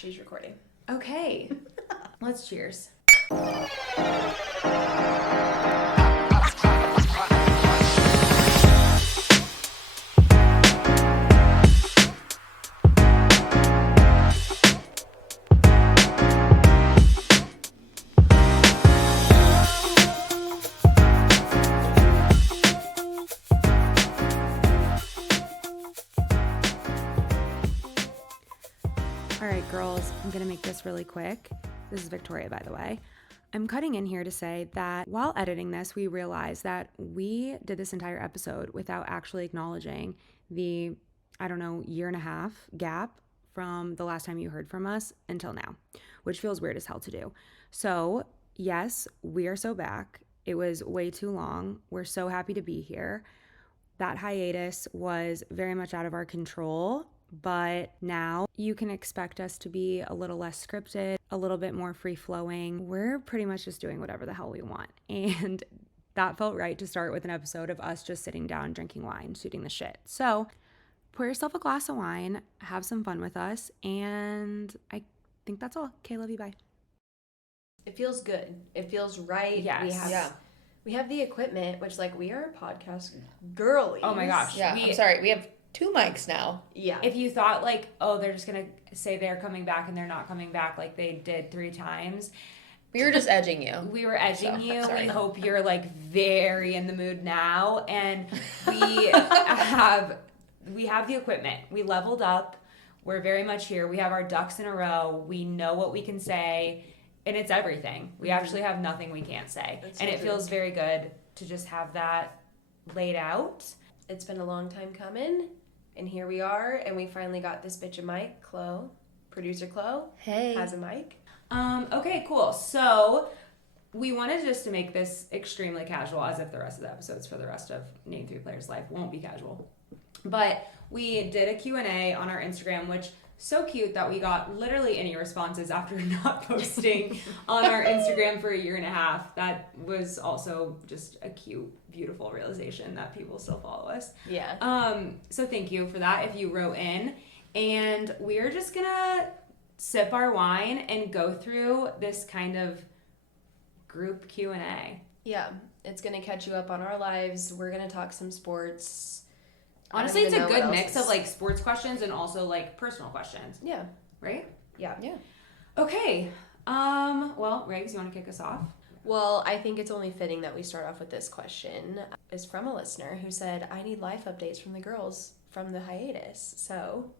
She's recording. Okay. Let's cheers. All right, girls, I'm going to make this really quick. This is Victoria, by the way. I'm cutting in here to say that while editing this, we realized that we did this entire episode without actually acknowledging the, year and a half gap from the last time you heard from us until now, which feels weird as hell to do. So, yes, we are so back. It was way too long. We're so happy to be here. That hiatus was very much out of our control. But now you can expect us to be a little less scripted, a little bit more free-flowing. We're pretty much just doing whatever the hell we want. And that felt right to start with an episode of us just sitting down, drinking wine, shooting the shit. So pour yourself a glass of wine, have some fun with us, and I think that's all. Okay, love you, bye. It feels good. It feels right. Yes. We have the equipment, which, we are podcast girlies. Oh my gosh. Yeah, I'm sorry. We have 2 mics now. Yeah. If you thought they're just going to say they're coming back and they're not coming back like they did 3 times. We were just edging you. We were edging you. Sorry. We hope you're very in the mood now. And we have the equipment. We leveled up. We're very much here. We have our ducks in a row. We know what we can say. And it's everything. We actually have nothing we can't say. That's and so it true. feels very good to just have that laid out. It's been a long time coming, and here we are, and we finally got this bitch a mic. Chloe, producer Chloe, Hey. has a mic. Okay, cool. So we wanted just to make this extremely casual, as if the rest of the episodes for the rest of Name 3 Players' life won't be casual. But we did a Q&A on our Instagram, which so cute that we got literally any responses after not posting on our Instagram for a year and a half. That was also just a cute, beautiful realization that people still follow us. Yeah. So thank you for that if you wrote in. And we're just gonna sip our wine and go through this kind of group Q&A. Yeah. It's going to catch you up on our lives. We're going to talk some sports. Honestly, it's a good mix of sports questions and also personal questions. Yeah. Right? Yeah. Yeah. Okay. Well, Riggs, you want to kick us off? Well, I think it's only fitting that we start off with this question. It's from a listener who said, I need life updates from the girls from the hiatus. So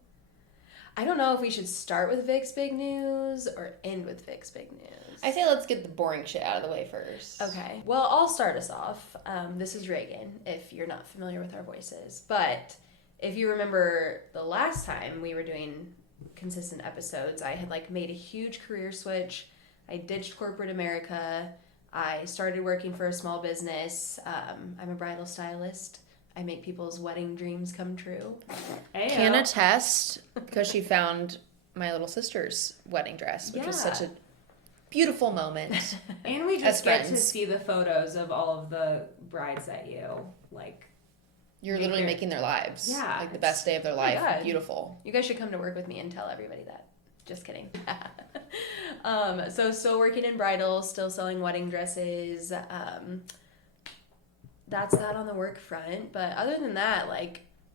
I don't know if we should start with Vic's big news or end with Vic's big news. I say let's get the boring shit out of the way first. Okay. Well, I'll start us off. This is Reagan, if you're not familiar with our voices. But if you remember the last time we were doing consistent episodes, I had made a huge career switch. I ditched corporate America. I started working for a small business. I'm a bridal stylist. I make people's wedding dreams come true. Can attest because she found my little sister's wedding dress, which was such a beautiful moment. And we just get to friends. see the photos of all of the brides that you You're literally making their lives. Yeah. The best day of their life. God. Beautiful. You guys should come to work with me and tell everybody that. Just kidding. So still working in bridal, still selling wedding dresses. That's that on the work front. But other than that,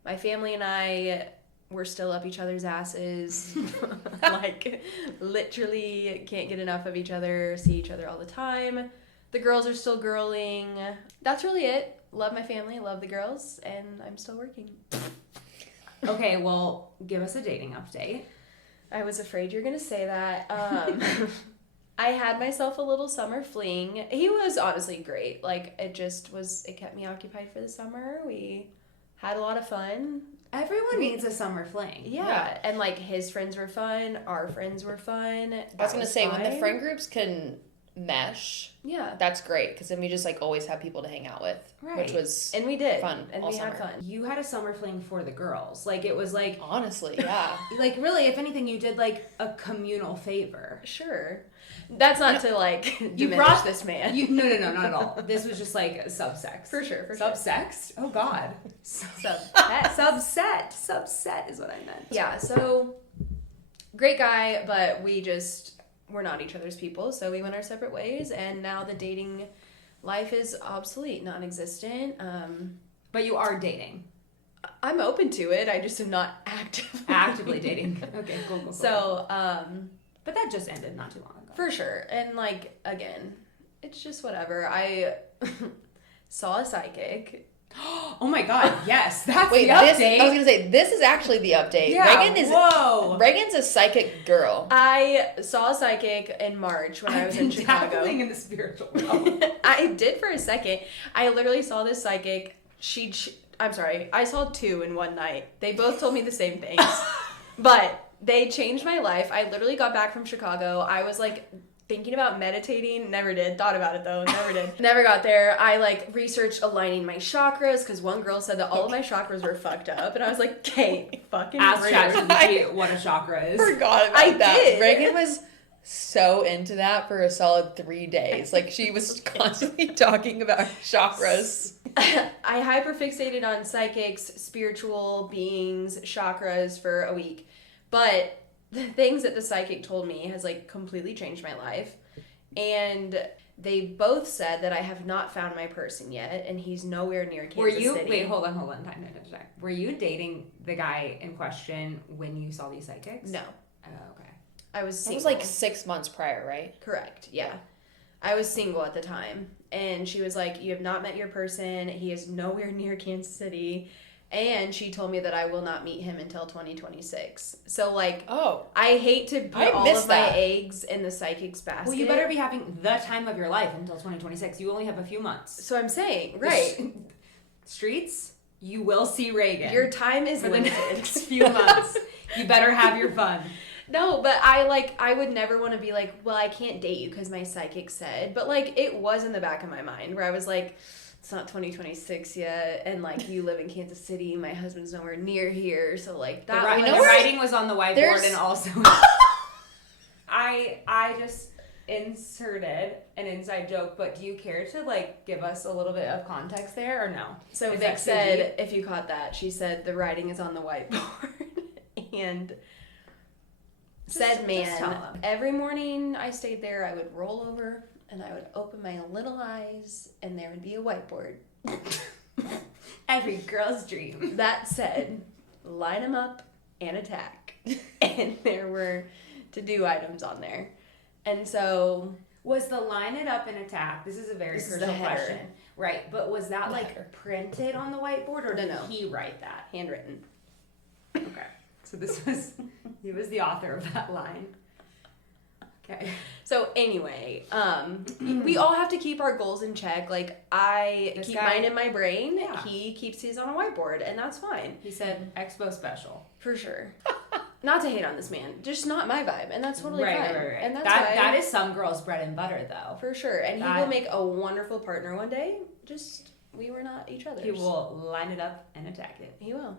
my family and I, we're still up each other's asses. Literally can't get enough of each other, see each other all the time. The girls are still girling. That's really it. Love my family, love the girls, and I'm still working. Okay, well, give us a dating update. I was afraid you were going to say that. I had myself a little summer fling. He was honestly great. It kept me occupied for the summer. We had a lot of fun. Everyone needs a summer fling. Yeah. And his friends were fun. Our friends were fun. I was going to say, when the friend groups can mesh, yeah, that's great because then we just always have people to hang out with, Right. which was and we did fun and all we summer. had fun. You had a summer fling for the girls. It was Honestly, yeah. really, if anything, you did a communal favor. Sure. That's not to You diminish brought this man. No, not at all. This was just subsex. For sure. Subsex? Oh God. Subset Subset is what I meant. Yeah, so Great guy, but we're not each other's people, so we went our separate ways, and now the dating life is obsolete, non-existent. But you are dating. I'm open to it. I just am not Actively dating. Okay, cool. So, but that just ended not too long ago. for sure. And like, again, it's just whatever. I saw a psychic. Oh my god, yes. That's Wait, the update. I was going to say, this is actually the update. Yeah, Whoa. Reagan's a psychic girl. I saw a psychic in March when I was in Chicago. Dabbling in the spiritual realm. I did for a second. I literally saw this psychic. I'm sorry. I saw two in one night. They both told me the same things. But they changed my life. I literally got back from Chicago. I was like thinking about meditating. Never did. Thought about it though. Never did. Never got there. I like researched aligning my chakras because one girl said that all of my chakras were fucked up. And I was like, Kate, fucking Ask rude. ChatGPT what a chakra is. Forgot about I that. did. Reagan was so into that for a solid 3 days. Like, she was constantly talking about chakras. I hyperfixated on psychics, spiritual beings, chakras for a week. But the things that the psychic told me has like completely changed my life. And they both said that I have not found my person yet, and he's nowhere near Kansas City. Wait, hold on. Time. Were you dating the guy in question when you saw these psychics? No. Oh, okay. I was It single. was like 6 months prior, right? Correct, yeah. I was single at the time. And she was like, you have not met your person. He is nowhere near Kansas City. And she told me that I will not meet him until 2026. So, like, I hate to put all of my eggs in the psychic's basket. Well, you better be having the time of your life until 2026. You only have a few months. So I'm saying, right. Streets, you will see Reagan. Your time is for the limited. next few months. You better have your fun. No, but I would never want to be like, well, I can't date you because my psychic said. But, like, it was in the back of my mind where I was like, it's not 2026 yet, and like you live in Kansas City, my husband's nowhere near here, so like that. The writing was on the whiteboard, and also I just inserted an inside joke. But do you care to like give us a little bit of context there, or no? So Vic said, if you caught that, she said the writing is on the whiteboard, and said man, every morning I stayed there, I would roll over. And I would open my little eyes, and there would be a whiteboard. Every girl's dream. That said, line them up and attack. And there were to-do items on there. And so... Was the line it up and attack, this is a very crucial question. Right, but was that like printed on the whiteboard, or did he write that? Handwritten. Okay. So he was the author of that line. Okay. So anyway, we all have to keep our goals in check. Like, I keep mine in my brain. Yeah. He keeps his on a whiteboard, and that's fine. He said, Expo special. For sure. Not to hate on this man. Just not my vibe, and that's totally fine. Right. And that's that is some girl's bread and butter, though. For sure. And he will make a wonderful partner one day. Just, we were not each other's. He will line it up and attack it. He will.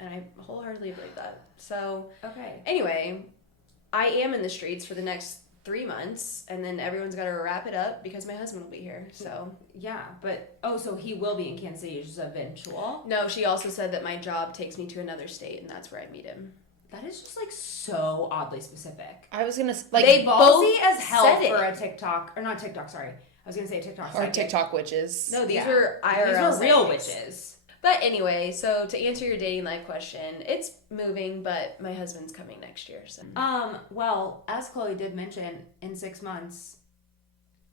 And I wholeheartedly believe that. So, okay. Anyway, I am in the streets for the next 3 months, and then everyone's got to wrap it up because my husband will be here. So yeah, but so he will be in Kansas City, just eventual. No, she also said that my job takes me to another state, and that's where I meet him. That is just like so oddly specific. I was gonna like they ballsy as hell for a TikTok, or not TikTok. Sorry, I was gonna say TikTok or TikTok witches. No, these were IRL. These were real witches. But anyway, so to answer your dating life question, it's moving, but my husband's coming next year. So well, as Chloe did mention, in 6 months,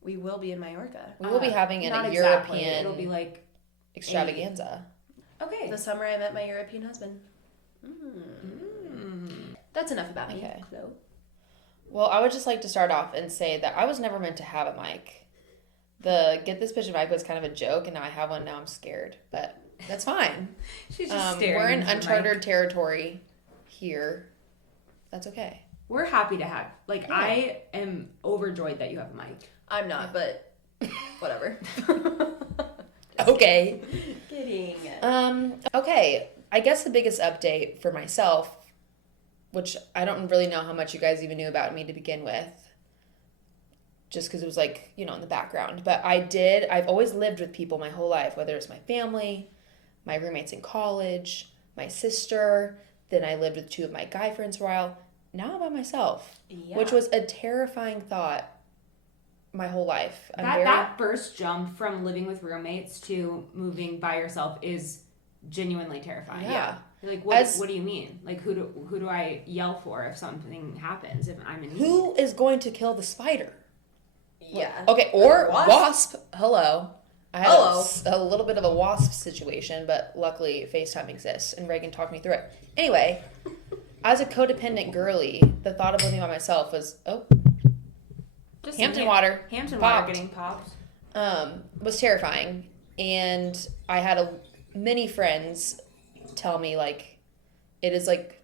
we will be in Mallorca. We will be having a European. It'll be like extravaganza. Okay. The summer I met my European husband. That's enough about me. Okay. So. Well, I would just like to start off and say that I was never meant to have a mic. The get this bitch a mic was kind of a joke, and now I have one. Now I'm scared, but that's fine. She's just staring. We're in uncharted territory here. That's okay. We're happy to have. Like, yeah. I am overjoyed that you have a mic. I'm not, but whatever. Okay. Kidding. Okay. I guess the biggest update for myself, which I don't really know how much you guys even knew about me to begin with, just because it was like, in the background. But I've always lived with people my whole life, whether it's my family, my roommates in college, my sister. Then I lived with 2 of my guy friends for a while. now I'm by myself, Yeah. which was a terrifying thought my whole life. That first jump from living with roommates to moving by yourself is genuinely terrifying. Yeah. You're like, what do you mean? Like, who do I yell for if something happens, if I'm in need? Who is going to kill the spider? Yeah. Okay, or wasp. Hello. I had a little bit of a wasp situation, but luckily FaceTime exists, and Reagan talked me through it. Anyway, as a codependent girly, the thought of living by myself was, Just Hampton water getting popped. Was terrifying. And I had many friends tell me, like, it is like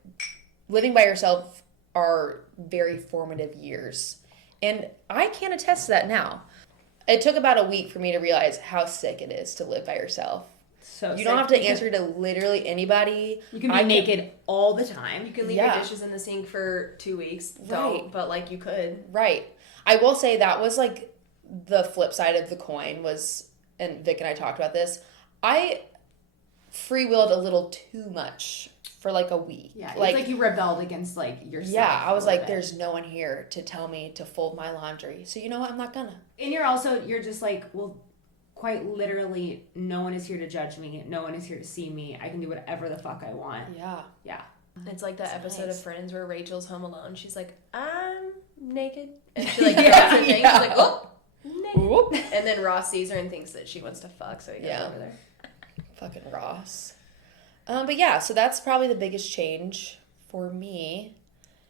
living by yourself are very formative years. And I can attest to that now. It took about a week for me to realize how sick it is to live by yourself. So you don't have to answer to literally anybody. You can be naked all the time. You can leave your dishes in the sink for 2 weeks. Don't, but like you could. Right. I will say that was like the flip side of the coin was, and Vic and I talked about this, I freewheeled a little too much for like a week. Yeah, it's like you rebelled against like yourself. Yeah, I was like, there's no one here to tell me to fold my laundry. So you know what? I'm not gonna. And you're just like, well, quite literally, no one is here to judge me. No one is here to see me. I can do whatever the fuck I want. Yeah. Yeah. It's like that episode nice. of Friends where Rachel's home alone. She's like, I'm naked. And she like drops her thing. She's like, oh, naked. Whoop. And then Ross sees her and thinks that she wants to fuck, so he goes over there. Fucking Ross. But yeah, so that's probably the biggest change for me.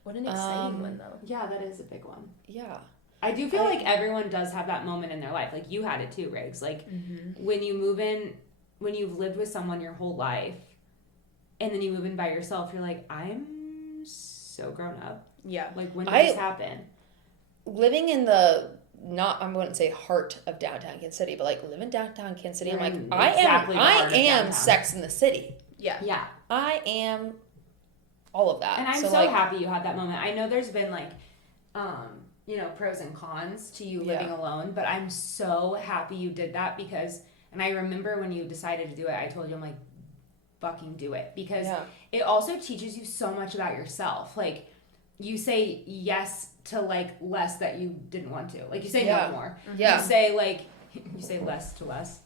What an exciting one, though. Yeah, that is a big one. Yeah. I do feel like everyone does have that moment in their life. Like, you had it too, Riggs. Like, when you move in, when you've lived with someone your whole life, and then you move in by yourself, you're like, I'm so grown up. Yeah. Like, when did this happen? Living in the, I wouldn't say heart of downtown Kansas City, but like living downtown Kansas City, I'm like, I am Sex in the City. Yeah. Yeah. I am all of that. And I'm so happy you had that moment. I know there's been like, pros and cons to you living alone, but I'm so happy you did that because, and I remember when you decided to do it, I told you, I'm like, fucking do it. Because it also teaches you so much about yourself. Like, you say yes to like less that you didn't want to. Like, you say no more. Yeah. You say less to less.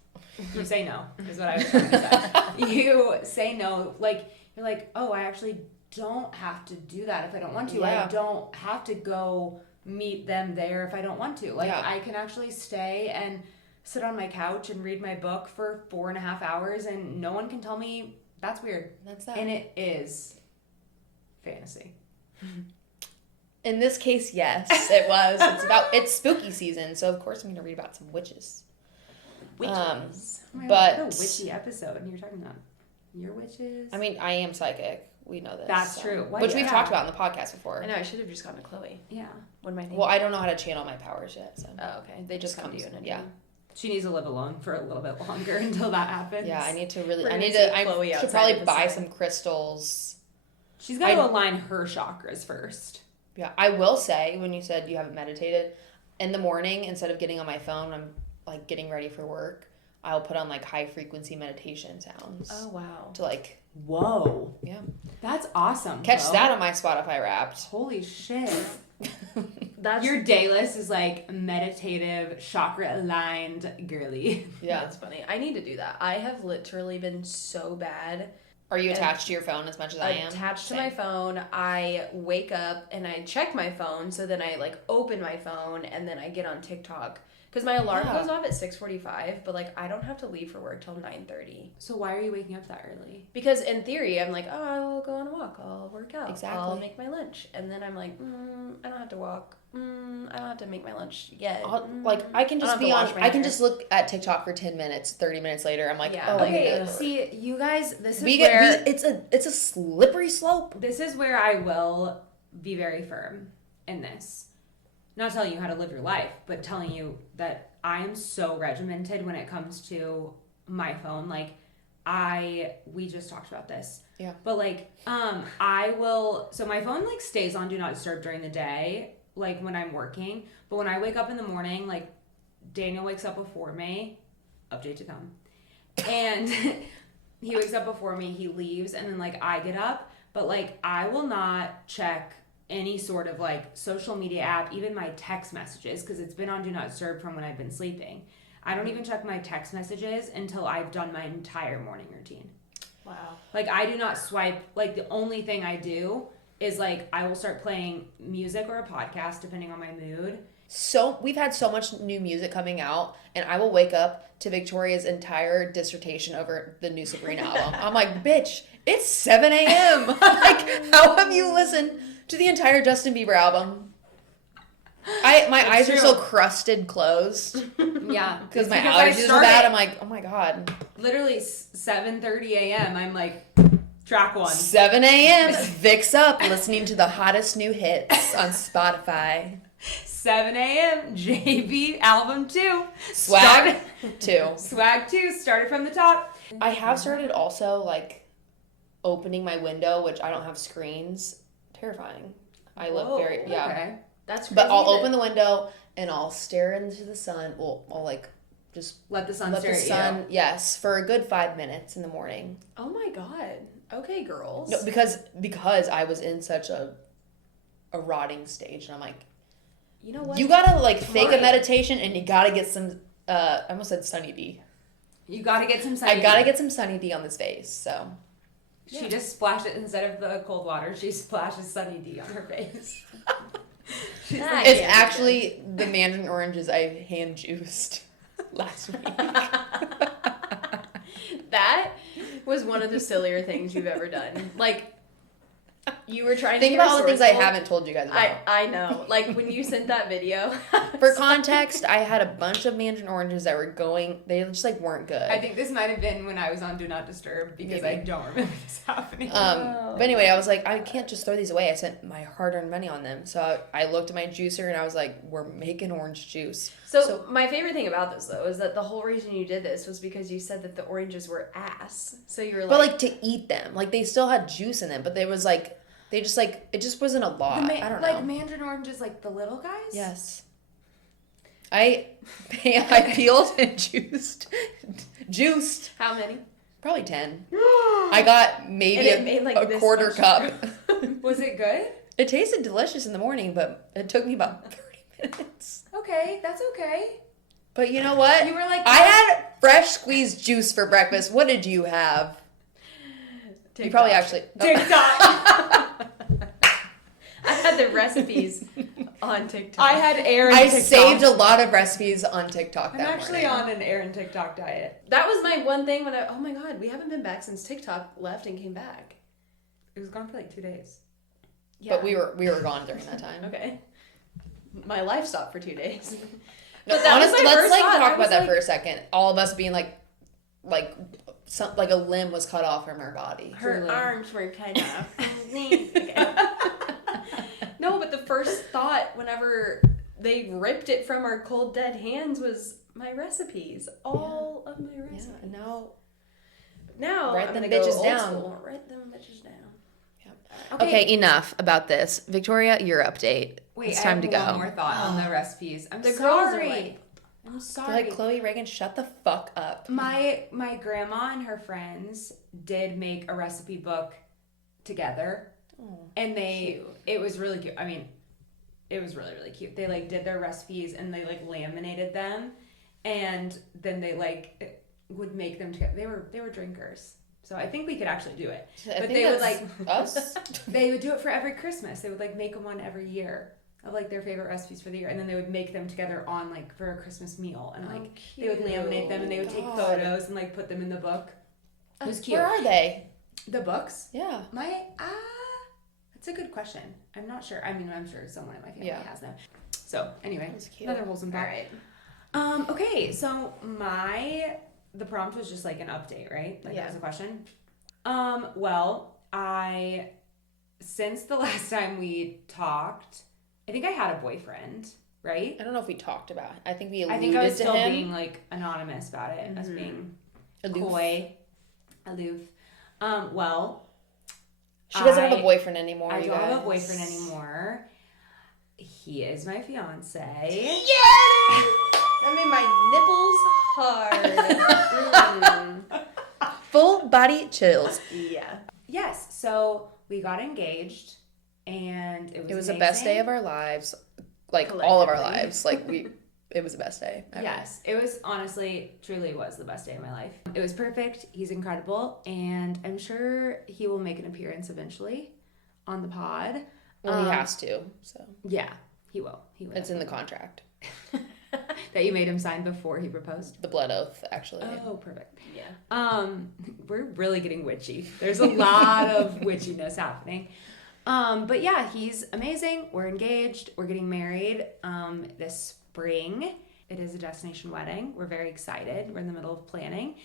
You say no, is what I was trying to say. You say no, like, you're like, oh, I actually don't have to do that if I don't want to. I don't have to go meet them there if I don't want to. Like, I can actually stay and sit on my couch and read my book for 4.5 hours and no one can tell me that's weird. That's that. And it is fantasy. In this case, yes, it was. It's spooky season, so of course I'm going to read about some witches. Witches. But what a witchy episode, and you're talking about your witches. I mean, I am psychic. We know this. That's true. Which we've talked about in the podcast before. I know. I should have just gone to Chloe. Yeah. What am I thinking? Well, I don't know how to channel my powers yet. So. Oh, okay. They just come to you. Yeah. She needs to live alone for a little bit longer until that happens. Yeah, I need to really. I should probably buy some crystals. She's got to align her chakras first. Yeah, I will say when you said you haven't meditated, in the morning instead of getting on my phone, I'm like getting ready for work. I'll put on like high frequency meditation sounds. Oh wow. To like. Whoa. Yeah. That's awesome. Catch that on my Spotify Wrapped. Holy shit. That's your day list is like meditative, chakra aligned, girly. Yeah. That's funny. I need to do that. I have literally been so bad. Are you attached to your phone as much as I am? Attached to my phone. I wake up and I check my phone. So then I like open my phone and then I get on TikTok. Because my alarm goes off at 6:45, but like I don't have to leave for work till 9:30. So why are you waking up that early? Because in theory, I'm like, oh, I'll go on a walk, I'll work out, exactly. I'll make my lunch, and then I'm like, I don't have to walk, I don't have to make my lunch yet. I can just be on. I can just look at TikTok for 10 minutes. 30 minutes later, I'm like, okay. See, you guys, this is where it's a slippery slope. This is where I will be very firm in this. Not telling you how to live your life, but telling you that I am so regimented when it comes to my phone. Like, we just talked about this. Yeah. But like, so my phone like stays on Do Not Disturb during the day, like when I'm working. But when I wake up in the morning, like Daniel wakes up before me, update to come. And he wakes up before me, he leaves, and then like I get up. But like, I will not check any sort of like social media app, even my text messages, because it's been on Do Not Disturb from when I've been sleeping. I don't even check my text messages until I've done my entire morning routine. Wow. Like, I do not swipe. Like, the only thing I do is, like, I will start playing music or a podcast, depending on my mood. So, we've had so much new music coming out, and I will wake up to Victoria's entire dissertation over the new Sabrina album. I'm like, bitch, it's 7 a.m. Like, how have you listened to the entire Justin Bieber album? My eyes are so crusted closed. Yeah. Because my allergies are bad. I'm like, oh my God. Literally 7:30 a.m. I'm like, track 1. 7 a.m. Vic's up listening to the hottest new hits on Spotify. 7 a.m. JB album 2. Swag 2. Swag 2 started from the top. I have started also like opening my window, which I don't have screens. Terrifying. I live yeah. Okay. That's crazy. But I'll open the window and I'll stare into the sun. Well, I'll like just let the sun stare at you. Yes, for a good 5 minutes in the morning. Oh my God. Okay, girls. No, because I was in such a rotting stage, and I'm like, you know what? You gotta like fake a meditation, and you gotta get some. I almost said Sunny D. You gotta get some Sunny D. I gotta get some Sunny D on this face. So she just splashed it instead of the cold water. She splashes Sunny D on her face. It's actually the mandarin oranges I hand juiced last week. That was one of the sillier things you've ever done. Like, you were trying to think about all the things I haven't told you guys about. I know. Like, when you sent that video. For context, I had a bunch of mandarin oranges that were going, they just like weren't good. I think this might have been when I was on Do Not Disturb, because I don't remember this happening. But anyway, I was like, I can't just throw these away. I spent my hard-earned money on them. So I looked at my juicer and I was like, we're making orange juice. So my favorite thing about this, though, is that the whole reason you did this was because you said that the oranges were ass. So you were like... But like to eat them. Like they still had juice in them, but they was like, they just like, it just wasn't a lot. I don't know. Like mandarin oranges, like the little guys? Yes. I peeled and juiced. How many? Probably 10. I got maybe a quarter cup. Was it good? It tasted delicious in the morning, but it took me about 30 minutes. Okay, that's okay. But you know what? You were like, I had fresh squeezed juice for breakfast. What did you have? TikTok. You probably actually... TikTok. I had the recipes on TikTok. I had Aaron I TikTok. saved a lot of recipes on TikTok I'm that actually morning. on an Aaron TikTok diet. That was my one thing when oh my God, we haven't been back since TikTok left and came back. It was gone for like 2 days. Yeah. But we were gone during that time. Okay. My life stopped for 2 days. No, But that was honestly, my let's first like thought. talk I about was that like- for a second. All of us being like a limb was cut off from our body. Her Truly. arms were cut off. No, but the first thought whenever they ripped it from our cold dead hands was my recipes. All of my recipes. Yeah, Now Write I'm them gonna go bitches old down. school. Write them bitches down. Okay, enough about this. Victoria, your update. Wait, it's time to I have go. one more thought on the recipes. I'm The girls are sorry. like- I'm They're sorry. like, Chloe Reagan, shut the fuck up. My grandma and her friends did make a recipe book together, and it was really cute. I mean, it was really, really cute. They like did their recipes and they like laminated them, and then they like would make them together. They were drinkers, so I think we could actually do it. But they would like us. they would do it for every Christmas. They would like make one every year of like their favorite recipes for the year, and then they would make them together on like for a Christmas meal, and like they would laminate them and they would take photos and like put them in the book. It was cute. Where are they? The books? Yeah. That's a good question. I'm not sure. I mean, I'm sure someone in my family Yeah. has them. So anyway, That's cute. another wholesome thought. All right. Okay, so the prompt was just like an update, right? Like that was a question. Well, since the last time we talked, I think I had a boyfriend, right? I don't know if we talked about it. I think we alluded I think I was to still him. being like anonymous about it, as being Aloof. coy, aloof. Well, She doesn't have a boyfriend anymore. I you don't have a guys. boyfriend anymore. He is my fiance. Yeah! That made my nipples hard. Full body chills. Yeah. Yes, so we got engaged and it was the best day of our lives, like all of our lives. Like it was the best day ever. Yes, it was honestly, truly was the best day of my life. It was perfect. He's incredible, and I'm sure he will make an appearance eventually on the pod. Well, he has to. So yeah, he will. He will. It's in the contract. That you made him sign before he proposed? The blood oath, actually. Oh, perfect. Yeah. We're really getting witchy. There's a lot of witchiness happening. But yeah, he's amazing. We're engaged. We're getting married this spring. It is a destination wedding. We're very excited. We're in the middle of planning.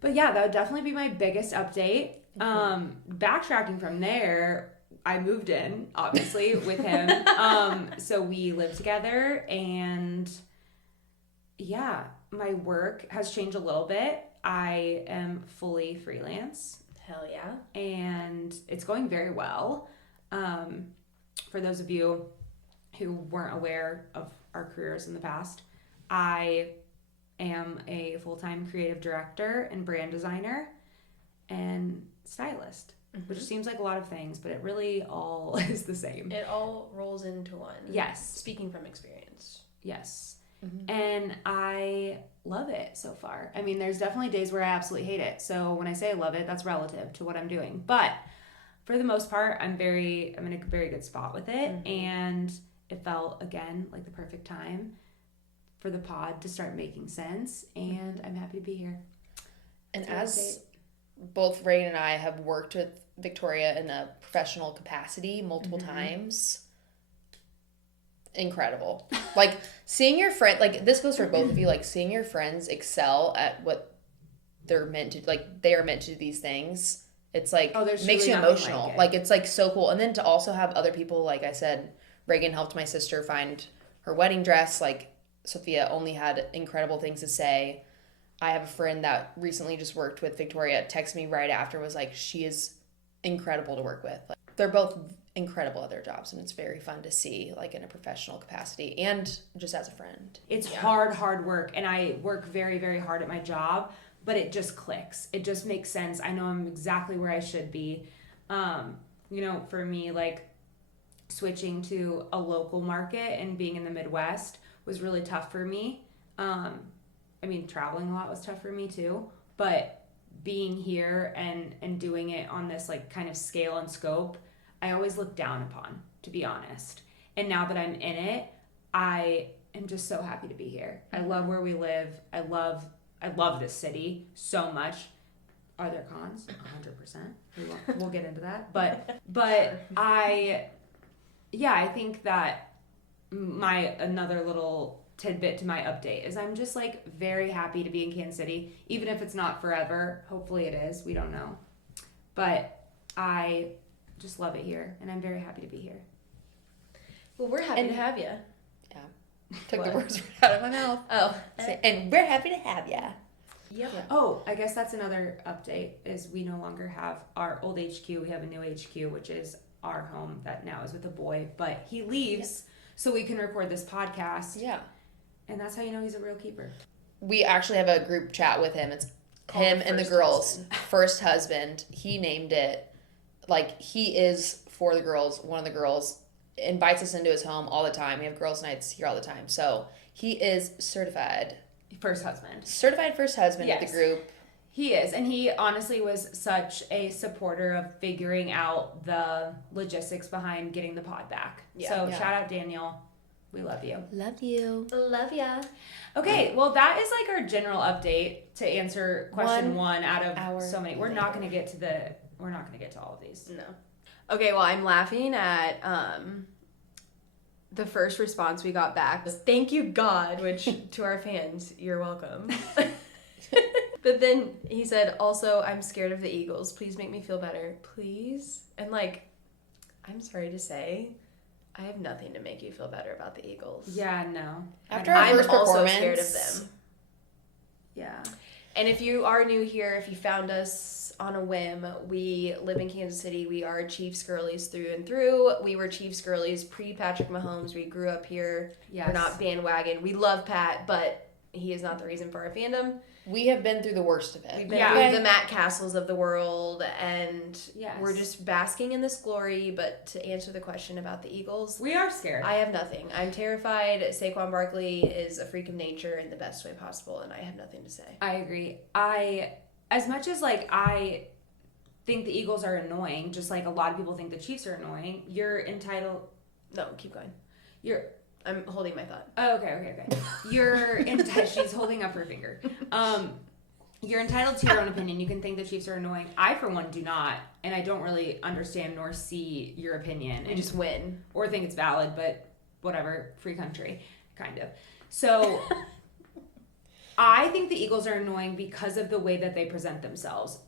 But yeah, that would definitely be my biggest update. Backtracking from there, I moved in, obviously, with him. So we live together, and yeah, my work has changed a little bit. I am fully freelance. Hell yeah. And it's going very well. For those of you who weren't aware of our careers in the past, I am a full-time creative director and brand designer and stylist, which seems like a lot of things, but it really all is the same. It all rolls into one. Yes. Speaking from experience. Yes. And I love it so far. I mean, there's definitely days where I absolutely hate it. So when I say I love it, that's relative to what I'm doing. But for the most part, I'm in a very good spot with it. And it felt, again, like the perfect time for the pod to start making sense. And I'm happy to be here. And as both Reagan and I have worked with Victoria in a professional capacity multiple times, incredible. Like, seeing your friend, like, this goes for both of you, like, seeing your friends excel at what they're meant to, like, they are meant to do these things. It's like, makes you emotional. Like, it's like so cool. And then to also have other people, like I said, Reagan helped my sister find her wedding dress. Like, Sophia only had incredible things to say. I have a friend that recently just worked with Victoria, texted me right after, was like, she is incredible to work with. Like, they're both incredible at their jobs, and it's very fun to see, like, in a professional capacity and just as a friend. It's hard work, and I work very, very hard at my job, but it just clicks. It just makes sense. I know I'm exactly where I should be. For me, like, switching to a local market and being in the Midwest was really tough for me. Traveling a lot was tough for me too, but being here and doing it on this, like, kind of scale and scope, I always looked down upon, to be honest. And now that I'm in it, I am just so happy to be here. I love where we live. I love this city so much. Are there cons? 100%. We'll get into that. But I think that another little tidbit to my update is I'm just, like, very happy to be in Kansas City, even if it's not forever. Hopefully it is. We don't know. But I just love it here, and I'm very happy to be here. Well, we're happy to have you. Yeah. Took the words right out of my mouth. Oh. And we're happy to have you. Yep. Yeah. Oh, I guess that's another update is we no longer have our old HQ. We have a new HQ, which is our home that now is with a boy, but he leaves so we can record this podcast. Yeah. And that's how you know he's a real keeper. We actually have a group chat with him. It's him and the girls' first husband. He named it. Like, he is for the girls. One of the girls invites us into his home all the time. We have girls' nights here all the time. So he is certified first husband of the group. He is, and he honestly was such a supporter of figuring out the logistics behind getting the pod back. Shout out Daniel. We love you. Love you. Love ya. Okay, well, that is, like, our general update to answer question one out of so many. We're not going to get to all of these. No. Okay, well, I'm laughing at the first response we got back was, "Thank you, God," which to our fans, you're welcome. But then he said, "Also, I'm scared of the Eagles. Please make me feel better. Please." And, like, I'm sorry to say, I have nothing to make you feel better about the Eagles. Yeah, no. After our first performance, I'm also scared of them. Yeah. And if you are new here, if you found us on a whim, we live in Kansas City. We are Chiefs girlies through and through. We were Chiefs girlies pre-Patrick Mahomes. We grew up here. Yes. We're not bandwagon. We love Pat, but, He is not the reason for our fandom. We have been through the worst of it. We've been through the Matt Castles of the world, and we're just basking in this glory. But to answer the question about the Eagles, we are scared. I have nothing. I'm terrified. Saquon Barkley is a freak of nature in the best way possible, and I have nothing to say. I agree. As much as I think the Eagles are annoying, just like a lot of people think the Chiefs are annoying, you're entitled... No, keep going. I'm holding my thought. Oh, okay. You're entitled... She's holding up her finger. You're entitled to your own opinion. You can think the Chiefs are annoying. I, for one, do not, and I don't really understand nor see your opinion. You just win. Or think it's valid, but whatever. Free country, kind of. So... I think the Eagles are annoying because of the way that they present themselves.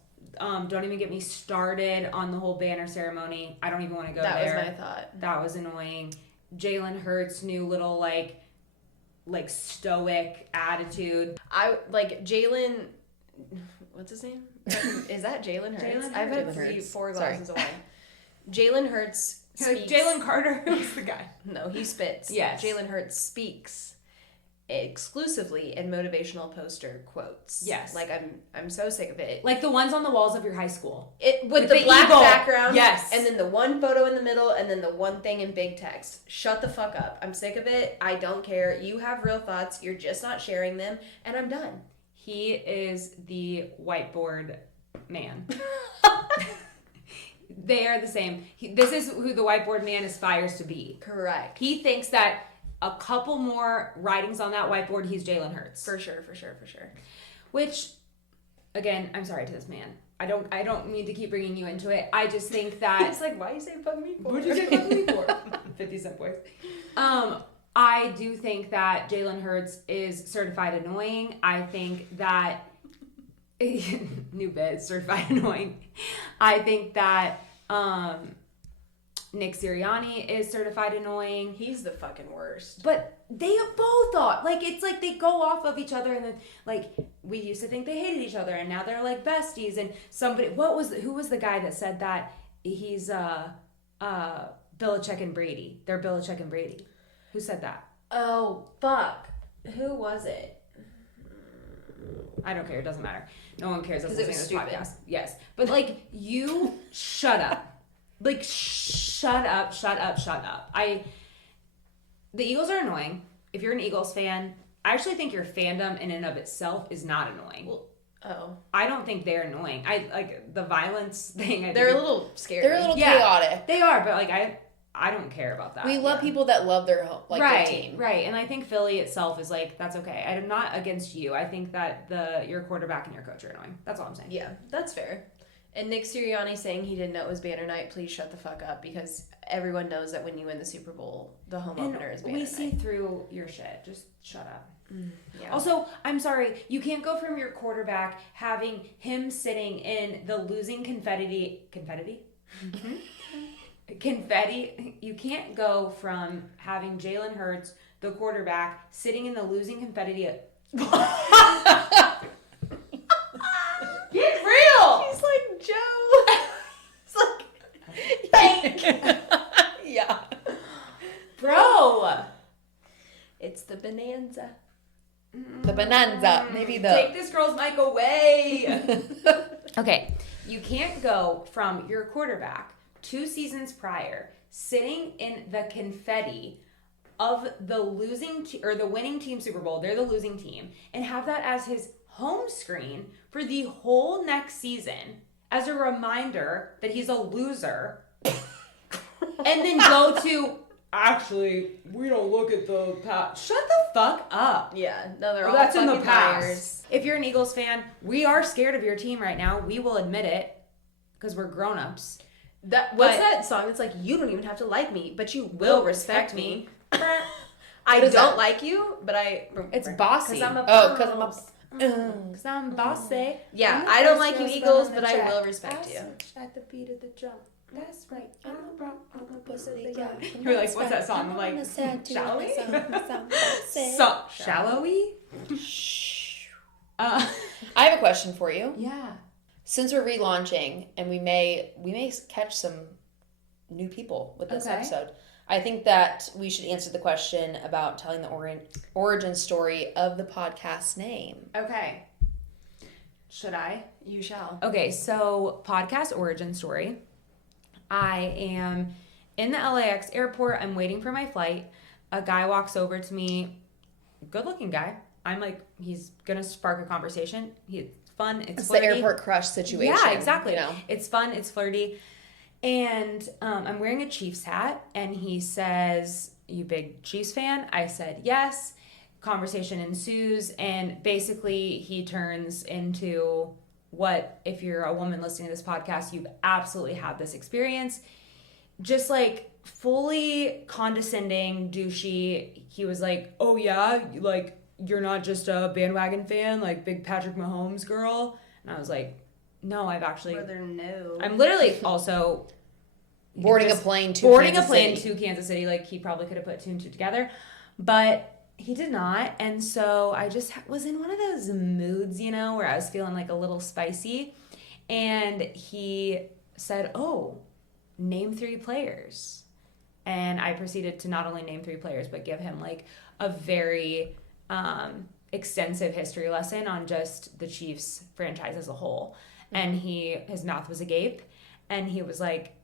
Don't even get me started on the whole banner ceremony. I don't even want to go there. That was my thought. That was annoying. Jalen Hurts' new little like stoic attitude. Jalen. What's his name? Is that Jalen Hurts? I've had 4 glasses of wine. Jalen Hurts speaks. Jalen Carter, who's the guy? No, he spits. Yes. Jalen Hurts speaks exclusively in motivational poster quotes. Yes. I'm so sick of it. Like the ones on the walls of your high school. With the black eagle. background. Yes. And then the one photo in the middle and then the one thing in big text. Shut the fuck up. I'm sick of it. I don't care. You have real thoughts. You're just not sharing them. And I'm done. He is the whiteboard man. They are the same. This is who the whiteboard man aspires to be. Correct. He thinks that a couple more writings on that whiteboard, he's Jalen Hurts. For sure. Which, again, I'm sorry to this man. I don't mean to keep bringing you into it. I just think that... It's like, why you say fuck me for? What'd you say fuck me for? 50 Cent voice. I do think that Jalen Hurts is certified annoying. I think that... New bit, certified annoying. I think that... Nick Sirianni is certified annoying. He's the fucking worst. But they both are. It's like they go off of each other, and then we used to think they hated each other, and now they're like besties. And who was the guy that said that he's Belichick and Brady? They're Belichick and Brady. Who said that? Oh fuck. Who was it? I don't care. It doesn't matter. No one cares. Because it was stupid. Podcast. Yes, but you shut up. Shut up. The Eagles are annoying. If you're an Eagles fan, I actually think your fandom in and of itself is not annoying. I don't think they're annoying. I like the violence thing. They're a little scary. They're a little chaotic. They are, but I don't care about that. We love people that love their their team. Right. And I think Philly itself is that's okay. I'm not against you. I think that your quarterback and your coach are annoying. That's all I'm saying. Yeah, that's fair. And Nick Sirianni saying he didn't know it was banner night, please shut the fuck up, because everyone knows that when you win the Super Bowl, the home opener is banner night. We see through your shit. Just shut up. Yeah. Also, I'm sorry, you can't go from your quarterback having him sitting in the losing confetti. You can't go from having Jalen Hurts, the quarterback, sitting in the losing confetti. Get real! He's like Joe. It's like, yank. Yeah. Bro! It's the bonanza. The bonanza. Maybe the... Take this girl's mic away! Okay, you can't go from your quarterback 2 seasons prior sitting in the confetti of the the winning team Super Bowl, they're the losing team, and have that as his home screen for the whole next season as a reminder that he's a loser, and then go to, actually, we don't look at the past. Shut the fuck up. Yeah, no, they're all that's in the fucking past. liars. If you're an Eagles fan, we are scared of your team right now. We will admit it because we're grown-ups. What's that song that's like, you don't even have to like me, but you will respect me. I don't like you, but It's bossy. Because I'm a boss. Because I'm bossy. Yeah, I don't like you Eagles, but I will respect you. At the beat of the drum. That's right. You're like, what's that song? I'm like, Shallowy? Shallowy? I have a question for you. Yeah. Since we're relaunching, and we may catch some new people with this episode, I think that we should answer the question about telling the origin story of the podcast name. Okay. Should I? You shall. Okay, so podcast origin story. I am in the LAX airport. I'm waiting for my flight. A guy walks over to me. Good looking guy. I'm like, he's going to spark a conversation. He's fun. It's flirty. The airport crush situation. Yeah, exactly. You know? It's fun. It's flirty. And I'm wearing a Chiefs hat. And he says, you big Chiefs fan? I said, yes. Conversation ensues. And basically he turns into what, if you're a woman listening to this podcast, you've absolutely had this experience. Just like fully condescending, douchey. He was like, oh yeah, like you're not just a bandwagon fan, like big Patrick Mahomes girl. And I was like, no, I've actually. Brother, no. I'm literally also boarding a plane to Kansas City. Like he probably could have put two and two together, but he did not. And so I just was in one of those moods, you know, where I was feeling like a little spicy. And he said, oh, name 3 players. And I proceeded to not only name 3 players, but give him like a very extensive history lesson on just the Chiefs franchise as a whole. And his mouth was agape, and he was like,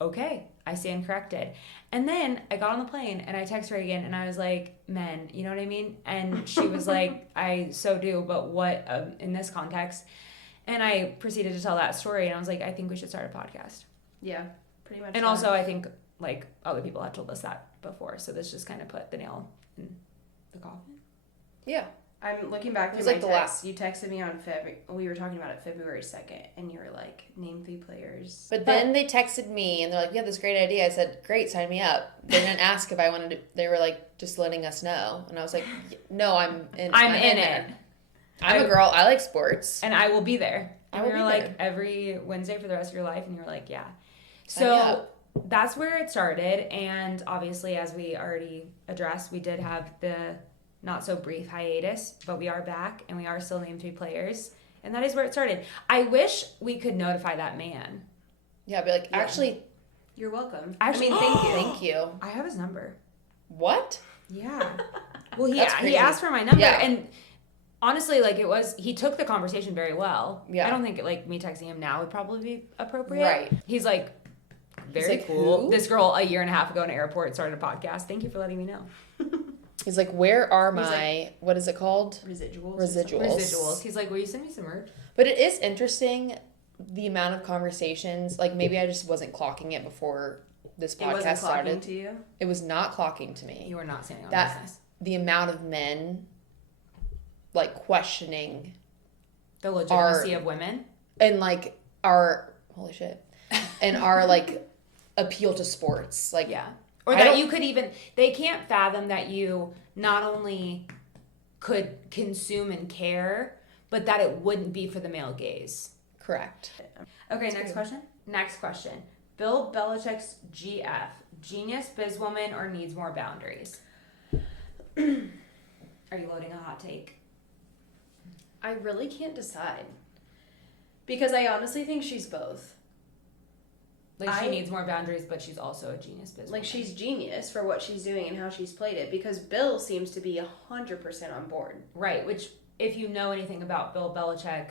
okay, I stand corrected. And then I got on the plane and I texted Reagan and I was like, men, you know what I mean? And she was like, I so do, but what in this context? And I proceeded to tell that story, and I was like, I think we should start a podcast. Yeah, pretty much. And also I think like other people have told us that before, so this just kind of put the nail in the coffin. Yeah. I'm looking back through my text. You texted me on we were talking about it February 2nd, and you were like, name 3 players. But then they texted me, and they're like, we have this great idea. I said, great, sign me up. They didn't ask if I wanted to. They were like, just letting us know. And I was like, no, I'm in it. I'm a girl. I like sports. And I will be there. And we were like, every Wednesday for the rest of your life. And you were like, yeah. So that's where it started. And obviously, as we already addressed, we did have the not so brief hiatus, but we are back and we are still named 3 players. And that is where it started. I wish we could notify that man. Yeah, be like, actually, you're welcome. Actually, thank you. Thank you. I have his number. What? Yeah. Well, he asked for my number. Yeah. And honestly, like he took the conversation very well. Yeah. I don't think like me texting him now would probably be appropriate. Right. He's like, very cool. Who? This girl a year and a half ago in an airport started a podcast. Thank you for letting me know. He's like, where are my, what is it called? Residuals. He's like, will you send me some merch? But it is interesting the amount of conversations. Like maybe I just wasn't clocking it before this podcast started. It wasn't clocking to you? It was not clocking to me. You were not standing on business. The amount of men like questioning the legitimacy of women. And like our, holy shit. And our like appeal to sports. Like, yeah. Or that you could even, they can't fathom that you not only could consume and care, but that it wouldn't be for the male gaze. Correct. Okay, Next question. Bill Belichick's GF, genius, bizwoman, or needs more boundaries? Are you loading a hot take? I really can't decide. Because I honestly think she's both. Like, she needs more boundaries, but she's also a genius businesswoman. Like, she's genius for what she's doing and how she's played it, because Bill seems to be 100% on board. Right, which, if you know anything about Bill Belichick,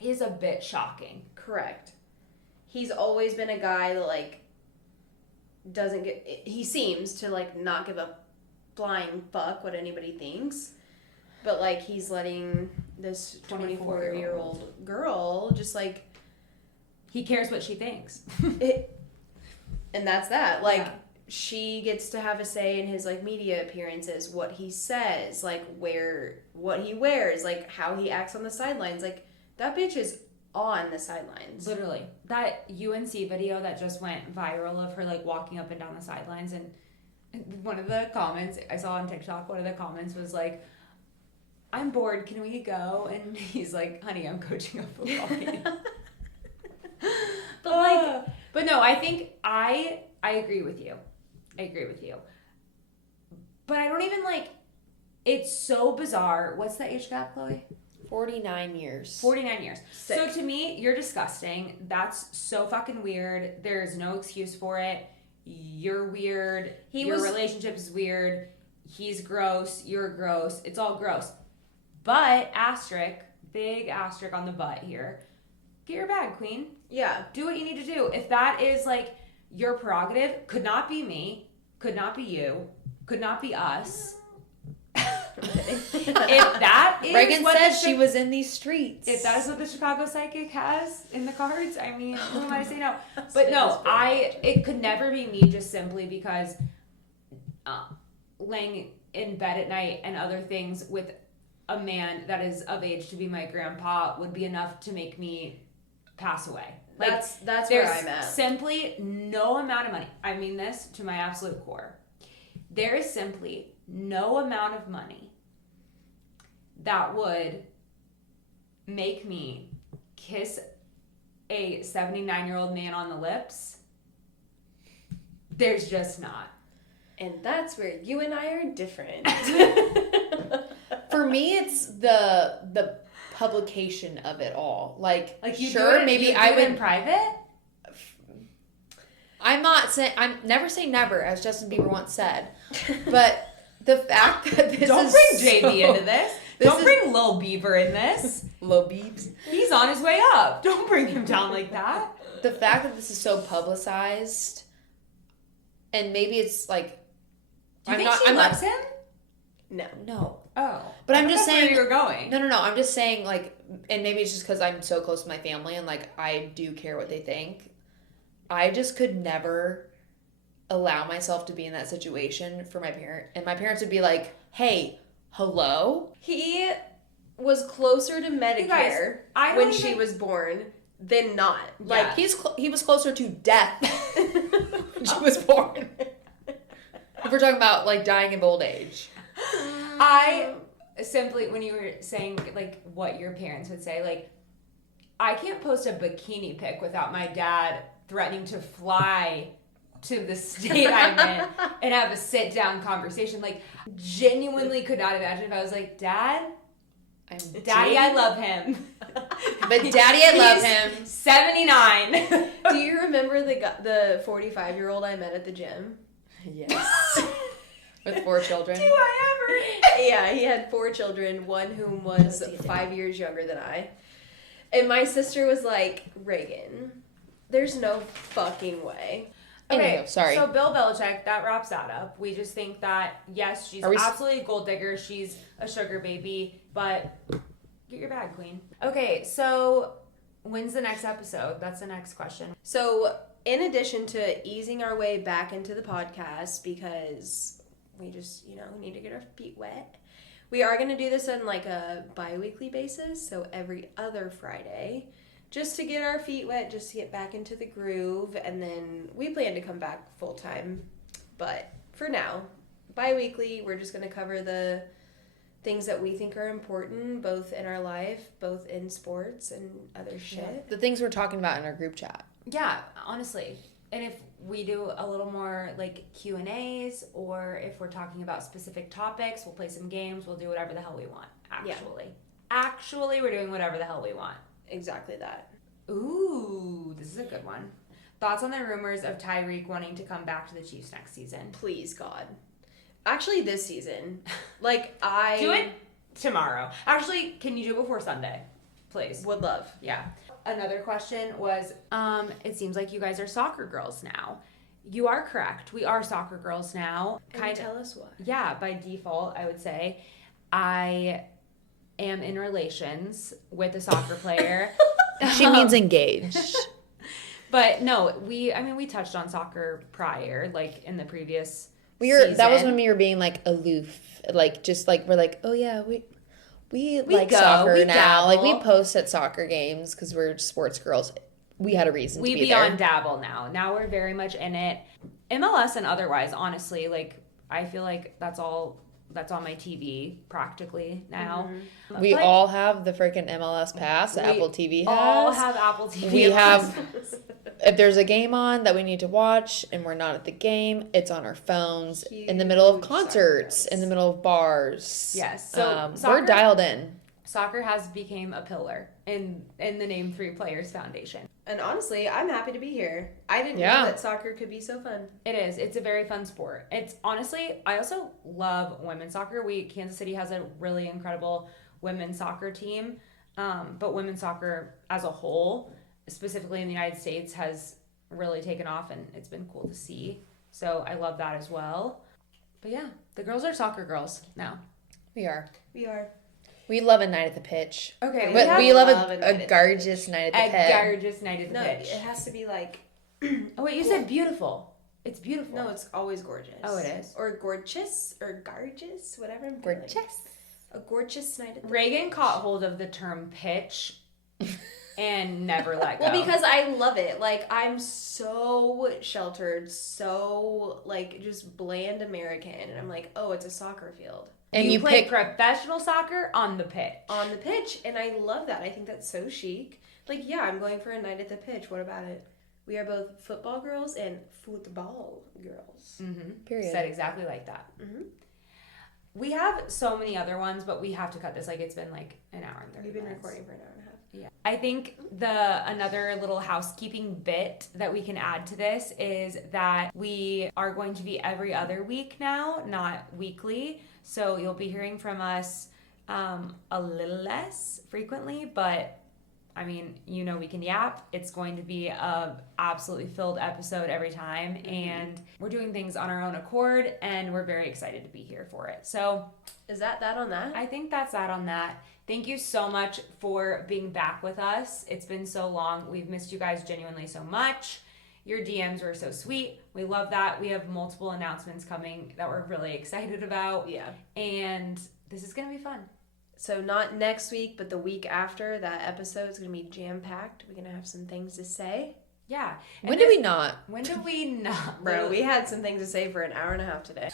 is a bit shocking. Correct. He's always been a guy that, like, he seems to, like, not give a flying fuck what anybody thinks. But, like, he's letting this 24-year-old girl just, like... He cares what she thinks. And that's that. Like, she gets to have a say in his, like, media appearances, what he says, like, what he wears, like, how he acts on the sidelines. Like, that bitch is on the sidelines. Literally. That UNC video that just went viral of her, like, walking up and down the sidelines, and one of the comments I saw on TikTok, one of the comments was like, I'm bored, can we go? And he's like, honey, I'm coaching a football game. But no, I think I agree with you. But I don't even like, it's so bizarre. What's the age gap, Chloe? 49 years. 49 years. Sick. So to me, you're disgusting. That's so fucking weird. There's no excuse for it. you're weird, your relationship is weird, he's gross, you're gross, it's all gross. But, asterisk, big asterisk on the butt here, get your bag, queen. Yeah. Do what you need to do. If that is, like, your prerogative, could not be me, could not be you, could not be us. If that is Reagan what said she was in these streets. If that is what the Chicago Psychic has in the cards, I mean, who am I to say no? But no, it could never be me just simply because laying in bed at night and other things with a man that is of age to be my grandpa would be enough to make me pass away. Like, that's where I'm at. Simply no amount of money. I mean this to my absolute core. There is simply no amount of money that would make me kiss a 79-year-old man on the lips. There's just not. And that's where you and I are different. For me, it's the publication of it all. Like you sure, do it, maybe you do I it would in private. I'm never saying never, as Justin Bieber once said. But the fact that this Don't is bring JB into this. Don't bring Lil Bieber in this. Lil Biebs. He's on his way up. Don't bring him down like that. The fact that this is so publicized, and maybe it's like, Do you think she loves him? No. Oh, but I'm just saying where you're going. No. I'm just saying, like, and maybe it's just because I'm so close to my family and like I do care what they think. I just could never allow myself to be in that situation for my parent, and my parents would be like, "Hey, hello." He was closer to Medicare when she was born than not. Like he was closer to death when she was born. If we're talking about like dying of old age. I simply, when you were saying like what your parents would say, like I can't post a bikini pic without my dad threatening to fly to the state I'm in and have a sit down conversation. Like genuinely could not imagine if I was like, Daddy, I love him. But Daddy, I love him. 79. Do you remember the 45-year-old I met at the gym? Yes. With 4 children. Do I ever? Yeah, he had 4 children, one whom was 5 years younger than I. And my sister was like, Reagan, there's no fucking way. Okay, sorry. So Bill Belichick, that wraps that up. We just think that, yes, she's absolutely a gold digger. She's a sugar baby, but get your bag, queen. Okay, so when's the next episode? That's the next question. So in addition to easing our way back into the podcast, because we just, need to get our feet wet, we are going to do this on like a bi-weekly basis, so every other Friday, just to get our feet wet, just to get back into the groove, and then we plan to come back full-time. But for now, bi-weekly, we're just going to cover the things that we think are important, both in our life, both in sports and other shit. Yeah. The things we're talking about in our group chat. Yeah, honestly. And if we do a little more like Q&As, or if we're talking about specific topics, we'll play some games, we'll do whatever the hell we want, actually. Yeah. Actually, we're doing whatever the hell we want. Exactly that. Ooh, this is a good one. Thoughts on the rumors of Tyreek wanting to come back to the Chiefs next season? Please, God. Actually, this season. Do it tomorrow. Actually, can you do it before Sunday? Please. Would love. Yeah. Another question was, it seems like you guys are soccer girls now. You are correct. We are soccer girls now. Tell us why. Yeah, by default, I would say. I am in relations with a soccer player. She means engaged. But no, we touched on soccer prior, like in the previous season. That was when we were being like aloof, like just like we're like, oh yeah, we like soccer now. Like we post at soccer games because we're sports girls. We had a reason to be there. We beyond dabble now. Now we're very much in it. MLS and otherwise, honestly, like I feel like that's all on my TV practically now. Mm-hmm. We all have the freaking MLS pass that Apple TV has. All have Apple TV. We have, if there's a game on that we need to watch and we're not at the game, it's on our phones, in the middle of concerts, in the middle of bars. Yes. So we're dialed in. Soccer has become a pillar in the name 3 Players Foundation. And honestly, I'm happy to be here. I didn't know that soccer could be so fun. It is. It's a very fun sport. It's honestly, I also love women's soccer. Kansas City has a really incredible women's soccer team. But women's soccer as a whole, specifically in the United States, has really taken off, and it's been cool to see. So I love that as well. But yeah, the girls are soccer girls now. We are. We love a night at the pitch. Okay. But we love a gorgeous night at the pitch. A gorgeous night at the pitch. It has to be like... Oh, wait, you said beautiful. It's beautiful. No, it's always gorgeous. Oh, it is? Or gorgeous, or gorgeous, whatever I'm feeling. Gorgeous. A gorgeous night at the Reagan caught hold of the term pitch and never let go. Well, because I love it. Like, I'm so sheltered, so, like, just bland American. And I'm like, oh, it's a soccer field. And you play professional soccer on the pitch. On the pitch. And I love that. I think that's so chic. Like, yeah, I'm going for a night at the pitch. What about it? We are both football girls and football girls. Mm-hmm. Period. Said exactly like that. Mm-hmm. We have so many other ones, but we have to cut this. Like, it's been like an hour and 30 We've been minutes. recording for an hour and a half. Yeah. I think another little housekeeping bit that we can add to this is that we are going to be every other week now, not weekly. So you'll be hearing from us a little less frequently, but I mean, we can yap. It's going to be a absolutely filled episode every time, and we're doing things on our own accord, and we're very excited to be here for it. So, is that on that? I think that's that on that. Thank you so much for being back with us. It's been so long. We've missed you guys genuinely so much. Your DMs were so sweet. We love that. We have multiple announcements coming that we're really excited about. Yeah. And this is going to be fun. So not next week, but the week after, that episode is going to be jam-packed. We're going to have some things to say. Yeah. When did we not? Bro, we had some things to say for an hour and a half today.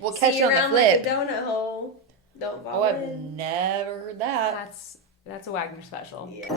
We'll catch you on the flip. Like a donut hole. Don't fall in. I've never heard that. That's a Wagner special. Yeah.